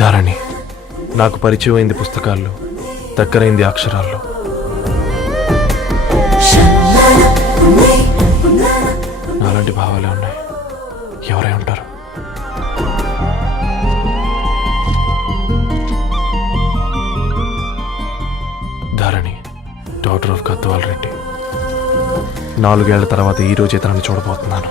ధారణి నాకు పరిచయమైంది పుస్తకాల్లో దగ్గరైంది అక్షరాల్లో. నాలాంటి భావాలే ఉన్నాయి. ఎవరై ఉంటారు? Dharani doctor of Gadwal Reddy. నాలుగేళ్ళ తర్వాత ఈ రోజు ఇతనాన్ని చూడబోతున్నాను.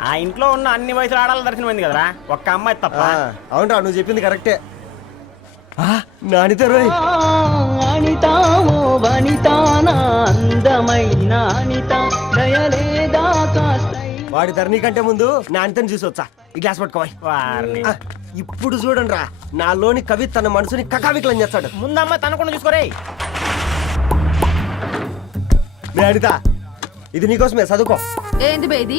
ఆ ఇంట్లో ఉన్న అన్ని వయసుల ఆడాల దర్శనమైంది కదరా? ఒక్క అమ్మాయి తప్ప. అవునరా నువ్వు చెప్పింది కరెక్టే. ఆ, నానితే రోయ్. నా అందమైన అనిత దయలేదా వాడి ధరణి కంటే ముందు నానితని చూసి వచ్చా ఈ గ్లాస్ పట్టుకోవాలి వారిని. ఇప్పుడు చూడండి రా నాలోని కవి తన మనసుని కకావికలం చేస్తాడు. ముందు అమ్మాయి తనకుండా చూసుకోరే. నేను అనిత ఇది నీకోసమే చదువుకో. ఏంది బేది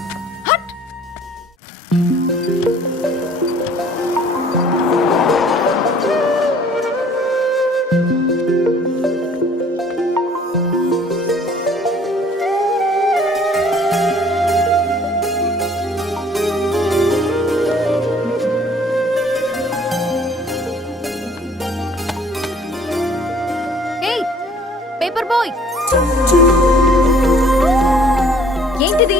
బాయ్. ఏంటిది?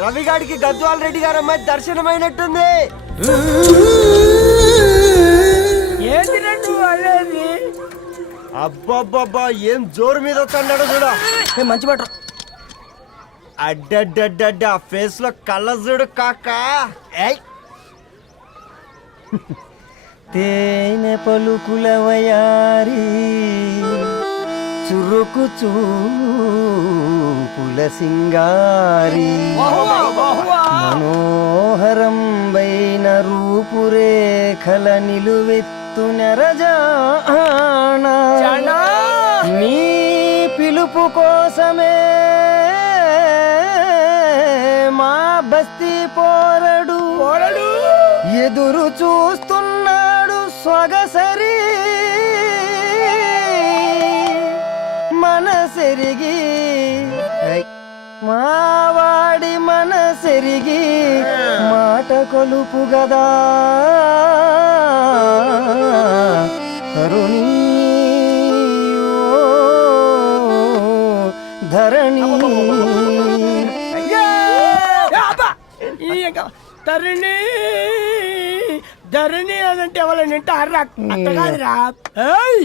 రవి గాడికి గద్వాల్ రెడ్డి గారు అమ్మాయి దర్శనమైనట్టుంది. ఏంటి అనేది అబ్బబ్బబ్బా ఏం జోరు మీద వస్తాడు చూడ. మంచి బట్ట అడ్డడ్డడ్డ ఫేస్లో కళ్ళ చూడు కాకా. తేనె పలుకుల వయారి చురుకు చూపుల సింగారి మనోహరం వైన రూపురేఖల నిలువెత్తు నెరజానా. నీ పిలుపు కోసమే మా బస్తీ పోరడు. ఎదురు చూస్తున్నాడు సొగసరి మనసెరిగి మావాడి మనసెరిగి మాట కొలుపు గదా. తరుణీ ఓ ధరణి తరుణి ధరణి అదంటే ఎవరైనా అర్రా అట్ట కాదురా. ఏయ్!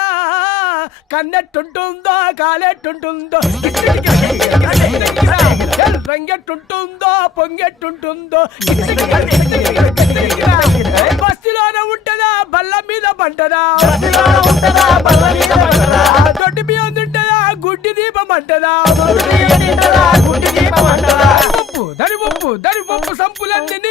కన్నెట్టుంటుందో కాలెట్టుంటుందో. రంగెట్టుంటుందో పొంగెట్టుంటుందో. బస్తిలోనే ఉంటదా బల్ల మీద పంటదా? దొడ్డి బియ్యం తింటదా గుడ్డి దీపం అంటదా? దరి ఉప్పు దరి ఉప్పు సంపులన్నీ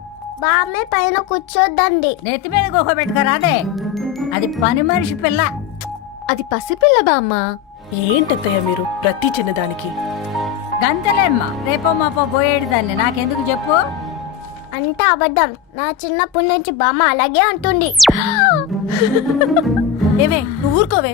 బామ్మే పైన కూర్చోద్దండి. నెత్తి మీద గుహ పెట్టుకోరాదే అది. పని మనిషి పిల్ల. అది పసిపిల్ల బామ్మ. ఏంటత్తయ్య మీరు ప్రతి చిన్నదానికి? గంతలేమ్మా రేపో మాపో పోయేడు దాన్ని. నాకెందుకు చెప్పు? అంటే అబద్ధం. నా చిన్నప్పటి నుంచి బామ్మ అలాగే అంటుంది. ఏవే నువ్వు ఊరుకోవే.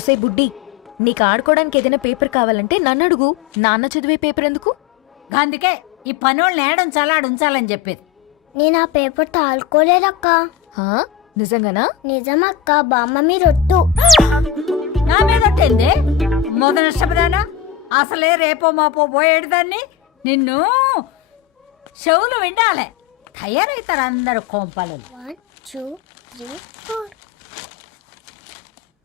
ఒసే బుడ్డి నీకు ఆడుకోవడానికి ఏదైనా పేపర్ కావాలంటే నన్ను అడుగు. నాన్న చదివే పేపర్ ఎందుకు? అందుకే ఈ పనోళ్ళని ఏడం చలాడు ఉంచాలని చెప్పేది. నేను ఆ పేపర్ తాలుకోలేదక్క హా? నిజంగానా? నిజమక్క బామ్మ మీరొట్టు నా మీద ఒట్టేంది? మొదటి నష్టపదానా? అసలే రేపో మాపో పోయేడు దాన్ని? నిన్ను చెవులు వినాలే తయారవుతారు అందరు కోంపలు. One two three four.